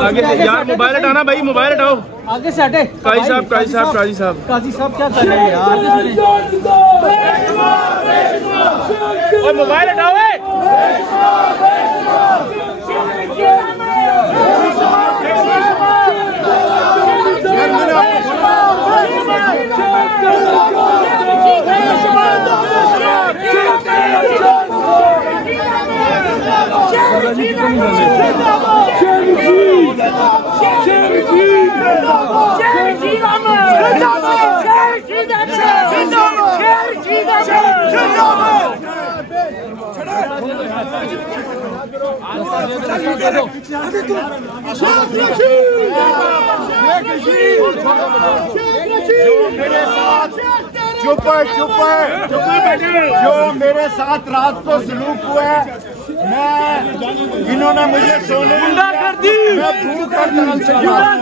आगे से यार मोबाइल हटाना भाई, मोबाइल हटाओ। आगे से हटे। काजी साहब, काजी साहब, काजी साहब, काजी साहब क्या कर रहे हैं यार? ओए मोबाइल हटाओ। चुप है, चुप है, चुप है। जो मेरे साथ रात को सलूक हुआ है, इन्होंने मुझे सोने कर दी। मैं भूख हड़ताल से जा रहा हूँ,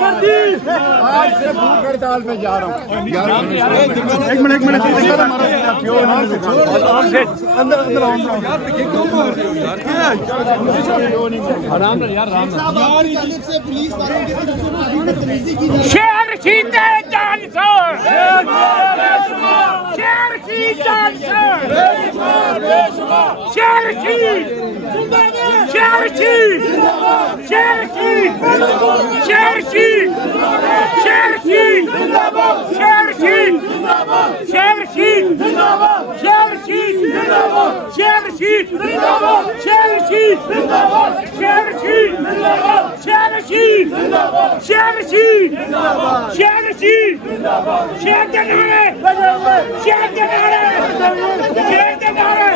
आज से भूख हड़ताल में जा रहा हूँ। एक मिनट शेर जीते जान से, शेर की जान से, शेर की, शेर की, शेर की, शेर की, शेर की, शेर की, शेर की, शेर की, शेर की, शेर की, शेर की, शेर की, शेर की, शेर की, शेर के नारे, शेर के नारे, शेर के नारे,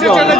चले